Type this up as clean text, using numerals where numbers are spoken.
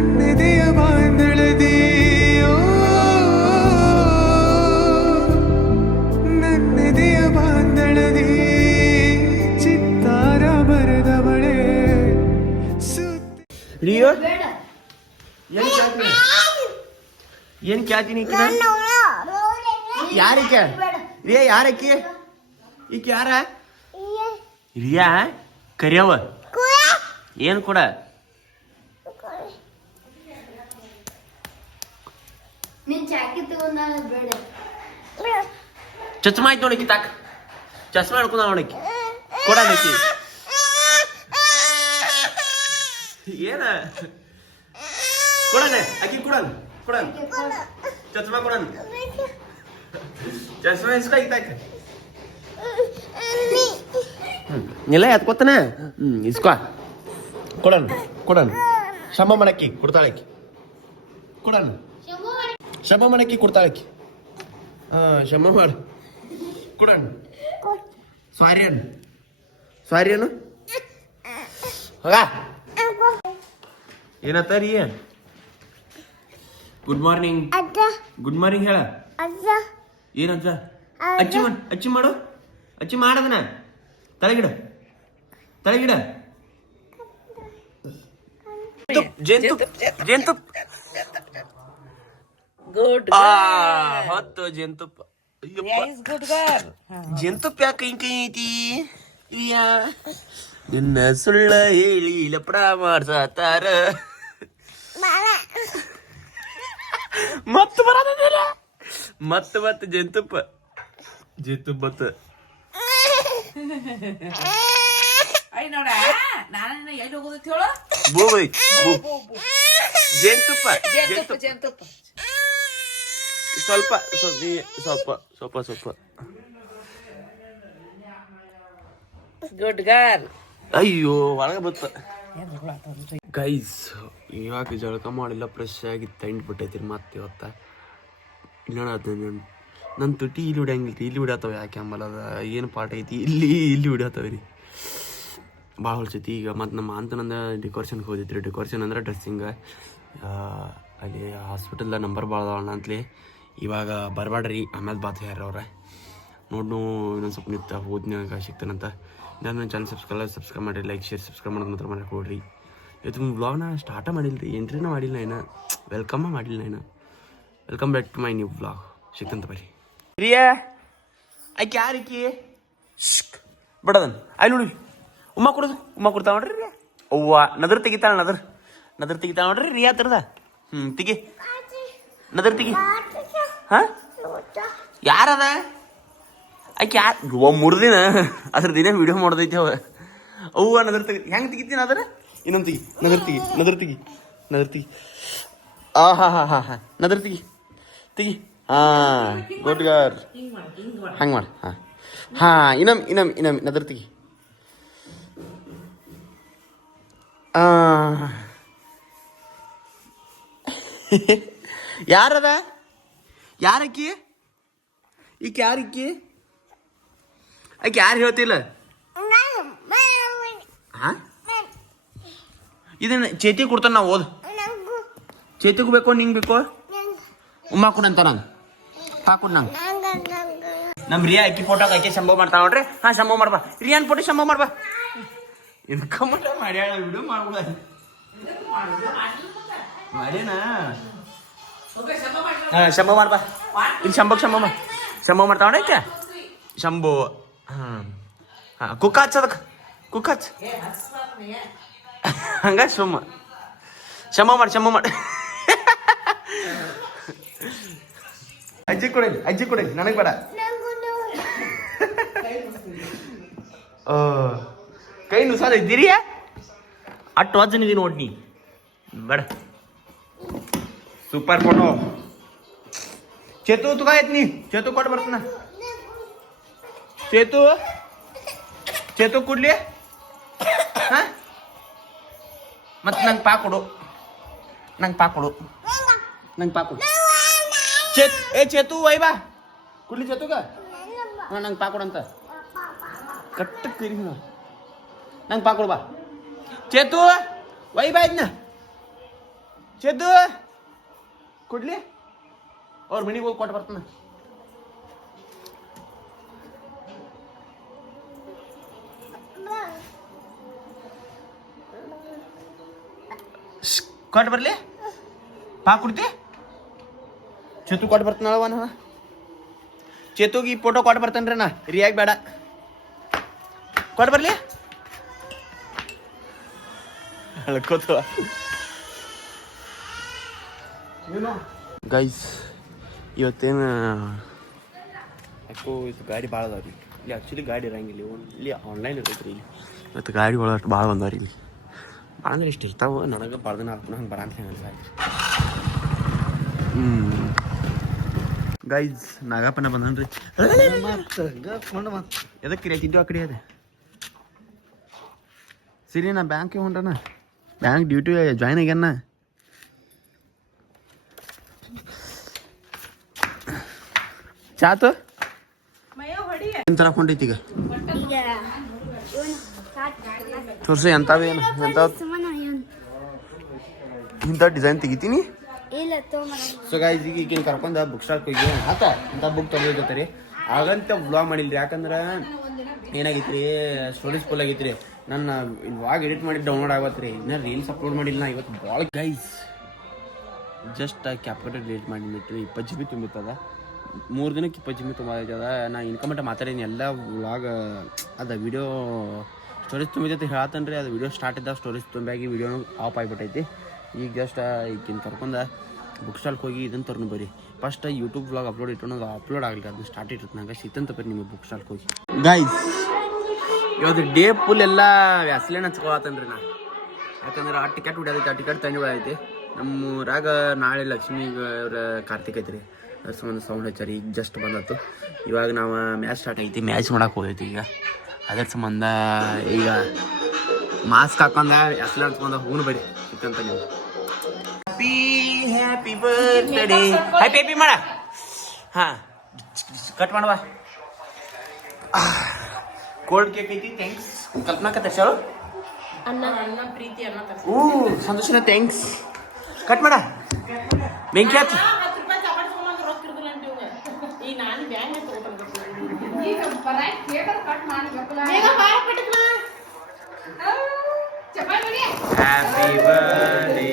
ನನ್ನೆದೆಯ ಬಾಂಧಳದಿ ನನ್ನೆದೆಯ ಬಾಂಧಳದಿ ಚಿತ್ತಾರ ಬರೆದವಳೆ ರಿಯೋ ಏನ್ ಕೇಳ್ತೀನಿ ಯಾರಕ್ಕೆ ರಿಯಾ ಯಾರಕ್ಕೆ ಈಕೆ ಯಾರ ರಿಯಾ ಕರಿಯವ ಏನ್ ಕೊಡ ಚಸ್ಮಾ ಆಯ್ತು ನೋಡಕಿ ತಾಕ ಚಸ್ಮಾ ಹಿಡ್ಕೊಂಡ ನೋಡಕಿ ಕೊಡ ನಕ್ಕಿ ಏನ ಕೊಡನೆ ಅಕ್ಕಿ ಕೊಡನ್ ಕೊಡನ್ ಚಸ್ಮಾ ಕೊಡನ್ ಚಸ್ಮಾ ಇಸ್ಕ ಇತ್ತಾಕ ಇಲ್ಲ ಎತ್ಕೊತಾನೆ ಇಸ್ಕೊ ಕೊಡನ್ ಕೊಡನ್ ಶಮ ಮಾಡಕ್ಕಿ ಕೊಡ್ತಾಳಕ್ಕಿ ಕೊಡನ್ ಶಮ ಮಾಡಕ್ಕಿ ಕೊಡ್ತಾಳಕ್ಕಿ ಶಮ ಮಾಡ ಕೊಡನ್ ಸ್ವಾರಿಯನ್ ಸ್ವಾರಿಯನು ಹೋಗ ಏನತ್ತ ರೀ ಗುಡ್ ಮಾರ್ನಿಂಗ್ ಗುಡ್ ಮಾರ್ನಿಂಗ್ ಹೇಳ ಏನಂತ ಅಚ್ಚಿ ಮಾಡು ಅಚ್ಚಿ ಮಾಡದನ ತಳಗಿಡ ತಳಗಿಡ ಜೇನುತುಪ್ಪ ಹೊತ್ತು ಜೇನುತುಪ್ಪ ಜೇನುತುಪ್ಪ ಯಾಕೆ ಕೈ ಐತಿ ಇಯಾ ನಿನ್ನ ಸುಳ್ಳ ಹೇಳಿ ಲಪಡ ಮಾಡ್ಸತಾರ ಮತ್ತೆ ಬರೋದಿಲ್ಲ ಮತ್ತೆ ಜೇನುತುಪ್ಪ ಬತ್ತ ಜೇನುತುಪ್ಪ ಸ್ವಲ್ಪ ಗುಡ್ ಗರ್ಲ್ ಅಯ್ಯೋ ಒಳಗೆ ಬತ್ತ ಗೈಸ್ ಇವಾಗ ಜಳಕ ಮಾಡಿಲ್ಲ ಫ್ರೆಶ್ ಆಗಿ ತಂಡ್ ಬಿಟ್ಟೈತಿ ಮತ್ತೆ ಇವತ್ತ ಇಲ್ಲ ನನ್ನ ತುಟಿ ಇಲ್ಲಿ ಹೊಡ್ಯಂಗಿಲ್ರಿ ಇಲ್ಲಿ ಹೊಡ್ಯಾತವ ಯಾಕೆ ಅಂಬಲ್ಲ ಅದ ಏನು ಪಾಠ ಐತಿ ಇಲ್ಲಿ ಹೊಡ್ಯಾತವ ರೀ ಭಾಳ ಹೊಳ್ಸೈತಿ ಈಗ ಮತ್ತು ನಮ್ಮ ಅಂತನಂದ ಡೆಕೋರೇಷನ್ಗೆ ಹೋದಿತ್ರಿ ಡೆಕೋರೇಷನ್ ಅಂದ್ರೆ ಡ್ರೆಸ್ಸಿಂಗ್ ಅಲ್ಲಿ ಹಾಸ್ಪಿಟಲ್ದಾಗ ನಂಬರ್ ಭಾಳ ಅದಾವಣ್ಣ ಅಂತಲೇ ಇವಾಗ ಬರಬೇಡ್ರಿ ಆಮೇಲೆ ಬಾತ್ ಯಾರವ್ರೆ ನೋಡು ಇನ್ನೊಂದು ಸ್ವಲ್ಪ ನಿಂತ ಹೋದ್ನಾಗ ಸಿಗ್ತಾನಂತ ನನ್ನ ಚಾನಲ್ ಸಬ್ಸ್ಕ್ರೈಬ್ ಮಾಡಿರಿ ಲೈಕ್ ಶೇರ್ ಸಬ್ಸ್ಕ್ರೈಬ್ ಮಾಡೋದು ಮಾತ್ರ ಮಾಡಕ್ಕೆ ಹೋಗ್ರಿ ಇವತ್ತು ವ್ಲಾಗ್ನ ಸ್ಟಾರ್ಟ ಮಾಡಿಲ್ಲ ರೀ ಎಂಟ್ರಿನ ಮಾಡಿಲ್ಲ ಏನ ವೆಲ್ಕಮ್ಮ ಮಾಡಿಲ್ಲ ಏನ welcome back to my new vlog ಸಿಗ್ತಂತ ಬರ್ರಿ ರಿಯಾ ಆಕೆ ಯಾರಿಕಿ ಬಿಡದನ್ ಅಲ್ಲಿ ನೋಡಿ ಉಮ್ಮ ಕೊಡ್ತಾವ ನೋಡ್ರಿ ರಿಯಾ ಅವ್ವ ನದರ್ ತೆಗಿತಾಳ ನದರ್ ತೆಗಿತಾಳ ನೋಡ್ರಿ ರಿಯಾ ತರದ ತೆಗಿ ನದರ್ ತೆಗಿ ಹಾ ಯಾರದ ಆಕೆ ಯಾರು ಮೂರು ಅದ್ರ ದಿನ ವಿಡಿಯೋ ಮಾಡ್ದೈತಿ ಅವ್ವ ನದರ್ ತೆಗಿ ಹೆಂಗೆ ತೆಗಿತೀನಿ ಅದರ ಇನ್ನೊಂದು ತೆಗಿ ನದರ್ ತೆಗಿ ಹಾ ನದರ್ ತೆಗಿ ಗುಡ್ಗಾರ್ ಹಂಗೆ ಮಾಡಿ ಇನ್ನೊಮ್ಮೆ ನದರ್ ತೆಗಿ ಯಾರದ ಯಾರಕ್ಕಿ ಈಕೆ ಯಾರಿಕ್ಕಿ ಆಕೆ ಯಾರು ಹೇಳ್ತಿಲ್ಲ ಹಾ ಇದನ್ನ ಚೇತಿ ಕೊಡ್ತಾನೆ ನಾವು ಓದ್ ಚೇತಿಗೂ ಬೇಕೋ ನಿಂಗೆ ಬೇಕೋ ಉಮ್ಮ ಕೊಡಂತ ನಾನು ಪಾಕೊಡ್ ನಂಗೆ ನಮ್ಮ ರಿಯಾ ಅಕ್ಕಿ ಫೋಟೋಗೆ ಆಕೆ ಸಂಭವ ಮಾಡ್ತಾವ ನೋಡ್ರಿ ಸಂಭವ ಮಾಡ್ಬಾ ರಿಯಾನ್ ಫೋಟೋ ಸಂಭವ ಮಾಡ್ಬಾ ಇನ್ಕಮಟ ಮಾಡ್ಯಾಳ ವಿಡಿಯೋ ಮಾಡ್ಬಿಡ ಮಾಡ್ಯಾನ ಶಂಭೋ ಮಾಡ್ಬಾ ಇಲ್ಲಿ ಶಂಭೋ ಮಾಡ್ತಾವ ನೋಡಕ್ಕೆ ಶಂಭೋ ಕುಕ್ಕ ಹಚ್ಚದಕ್ಕೆ ಕುಕ್ಕ ಹಚ್ಚ ಹಂಗ ಶಂಭೋ ಮಾಡಿ ಅಜ್ಜಿ ಕೊಡಿ ನನಗೆ ಬೇಡ ಕೈ ನುಸಾದ ಇದ್ದೀರಿಯಾ ಅಟ್ಟು ವಜ್ಜನಿದಿ ನೋಡ್ನಿ ಬೇಡ ಸೂಪರ್ ಫೋಟೋ ಚೇತು ತುಗ ಐತ್ನಿ ಚೇತು ಕೊಟ್ಟು ಬರ್ತಾನ ಚೇತು ಕೊಡ್ಲಿ ಹಾ ಮತ್ತೆ ನಂಗೆ ಪಾ ಕೊಡು ಚೇತು ವೈ ಬಾ ಕುಡ್ಲಿ ಚೇತುಗ ನಂಗೆ ಪಾ ಕೊಡಂತ ಕಟ್ಟ ಕರಿ ನಂಗೆ ಪಾ ಕೊಡು ಬಾ ಚೇತು ವೈ ಬಾ ಇದನ್ನ ಚೆದ್ದು ಕೊಡ್ಲಿ ಅವ್ರ ಮನೆಗೆ ಹೋಗಿ ಕೊಟ್ಟು ಬರ್ತಾನ. ಕೊಟ್ಟು ಬರ್ಲಿ ಪಾ ಕುಡ್ತಿ ಚೇತು ಕೊಟ್ಟು ಬರ್ತಾನವ ಚೇತುಗೆ ಈ ಫೋಟೋ ಕೊಟ್ಟು ಬರ್ತಾನ್ರಿ ನಾ ರಿಯಾಗಿ ಬೇಡ ಕೊಟ್ಟು ಬರ್ಲಿ ಅಳ್ಕೋತವ ಗೈಸ್ ಇವತ್ತೇನು ಯಾಕೋ ಇದು ಗಾಡಿ ಭಾಳ ಅದಾವ ರೀ ಇಲ್ಲಿ ಆ್ಯಕ್ಚುಲಿ ಗಾಡಿ ಇರಂಗಿಲ್ಲ ಇಲ್ಲಿ ಆನ್ಲೈನ್ ಇರ್ತೈತೆ ರೀ ಇಲ್ಲಿ ಮತ್ತು ಗಾಡಿ ಒಳಗೆ ಭಾಳ ಬಂದವ್ರಿ ಇಲ್ಲಿ ಭಾಳ ಅಂದ್ರೆ ಇಷ್ಟು ಇರ್ತಾವೆ ನನಗೆ ಭಾಳ ದಿನ ಹಾಕೊಂಡು ಹಂಗೆ ಬರಂತ ಗೈಸ್ ನಾಗಪ್ಪನ ಬಂದನ್ರಿ ಎದಕ್ಕೆ ರೀ ತಿಂಡು ಆ ಕಡೆ ಅದೇ ಸರಿ ನಾ ಬ್ಯಾಂಕಿಗೆ ಹೊಂಟನ ಬ್ಯಾಂಕ್ ಡ್ಯೂಟಿ ಜಾಯ್ನ್ ಆಗ್ಯಾನ ಚಾತು ಎಂತರ ಕೊಂಡೈತಿ ಈಗ ತೋರ್ಸ ಎಂತಾವೇನು ಎಂತ ಇಂಥ ಡಿಸೈನ್ ತೆಗಿತೀನಿ ಸೊ ಗಾಯ್ಸ್ ಈಗ ಈಗಿನ ಕರ್ಕೊಂಡು ಬುಕ್ ಸ್ಟಾಕ್ ಹೋಗಿ ಆತ ಇಂಥ ಬುಕ್ ತೊಗೊಂಡಿರ್ತಾರೆ ರೀ ಆಗಂತ ವ್ಲಾಗ್ ಮಾಡಿಲ್ರಿ ಯಾಕಂದ್ರೆ ಏನಾಗೈತಿ ರೀ ಸ್ಟೋರೇಜ್ ಫುಲ್ ಆಗೈತಿ ರೀ ನನ್ನ ವ್ಲಾಗ್ ಎಡಿಟ್ ಮಾಡಿ ಡೌನ್ಲೋಡ್ ಆಗತ್ತೆ ರೀ ಇನ್ನೂ ರೀಲ್ಸ್ ಅಪ್ಲೋಡ್ ಮಾಡಿಲ್ಲ ನಾ ಇವತ್ತು ಭಾಳ ಗೈಸ್ ಜಸ್ಟ್ ಕ್ಯಾಪ್ಕಟ್ ಡಿಲೀಟ್ ಮಾಡಿಬಿಟ್ಟು 20 GB ತುಂಬಿತ್ತದ 3 ದಿನಕ್ಕೆ 20 GB ತುಂಬಿದ ನಾ ಇನ್ಕಮಟ್ಟ ಮಾತಾಡೀನಿ ಎಲ್ಲ ವ್ಲಾಗ್ ಅದ ವಿಡಿಯೋ ಸ್ಟೋರೇಜ್ ತುಂಬಿದೈತಿ ಹೇಳತ್ತೇನೆ ರೀ ಅದು ವಿಡಿಯೋ ಸ್ಟಾರ್ಟ್ ಇದ್ದಾಗ ಸ್ಟೋರೇಜ್ ತುಂಬಿಯಾಗಿ ವಿಡಿಯೋನು ಆಫ್ ಆಗಿಬಿಟ್ಟೈತಿ ಈಗ ಜಸ್ಟ್ ಈಗಿನ ಕರ್ಕೊಂಡು ಬುಕ್ ಸ್ಟಾಲ್ಗೆ ಹೋಗಿ ಇದನ್ನು ತರ್ನು ಬರ್ರಿ ಫಸ್ಟ್ ಯೂಟ್ಯೂಬ್ ವ್ಲಾಗ್ ಅಪ್ಲೋಡ್ ಇಟ್ಟು ಅದು ಅಪ್ಲೋಡ್ ಆಗಲಿ ಅದು ಸ್ಟಾರ್ಟ್ ಇಟ್ಟಿರ್ತ ನಂಗೆ ಸಿತ್ತಂತ ಬರ್ರಿ ನಿಮಗೆ ಬುಕ್ ಸ್ಟಾಲ್ಗೆ ಹೋಗಿ ಗೈಸ್ ಇವತ್ತು ಡೇ ಫುಲ್ ಎಲ್ಲ ವ್ಯಾಸ್ಲೇನ್ ಹಚ್ಕೊಳತ್ತೇನೆ ರೀ ನಾ ಯಾಕಂದ್ರೆ ಆ ಟಿಕೆಟ್ ಹೊಡ್ಯದೈತಿ ಆ ಟಿಕೆಟ್ ತಂದು ಐತಿ ನಮ್ಮೂರಾಗ ನಾಳೆ ಲಕ್ಷ್ಮಿಗೆ ಅವ್ರ ಕಾರ್ತಿಕ್ ಐತಿ ರೀ ಅದ್ರ ಸಂಬಂಧ ಸೌಂಡ್ ಹಚ್ಚಾರಿ ಈಗ ಜಸ್ಟ್ ಬಂದತ್ತು ಇವಾಗ ನಾವು ಮ್ಯಾಚ್ ಸ್ಟಾರ್ಟ್ ಐತಿ ಮ್ಯಾಚ್ ಮಾಡಕ್ಕೆ ಹೋಗೈತಿ ಈಗ ಅದ್ರ ಸಂಬಂಧ ಈಗ ಮಾಸ್ಕ್ ಹಾಕೊಂಡ ವ್ಯಾಸ್ಲೇನ್ ಹಚ್ಕೊಂಡ ಹೂನು ಬರ್ರಿ ಸಿಕ್ಕಂತ ನೀವು ಹ್ಯಾಪಿ ಬರ್ತ್ಡೇ ಹ್ಯಾಪಿ ಮಾಡ ಹಾಂ ಕಟ್ ಮಾಡುವ ಕೋಲ್ಡ್ ಕೇಕ್ ಐತಿ ಥ್ಯಾಂಕ್ಸ್ ಕಲ್ಪನಾ ತರ್ಸಾಳು ಓ ಸಂತೋಷನ ಥ್ಯಾಂಕ್ಸ್ ಕಟ್ ಮಾಡ ಬೆಂಕಿ ಹಚ್ಚ ಹ್ಯಾಪಿ ಬರ್ತ್ಡೇ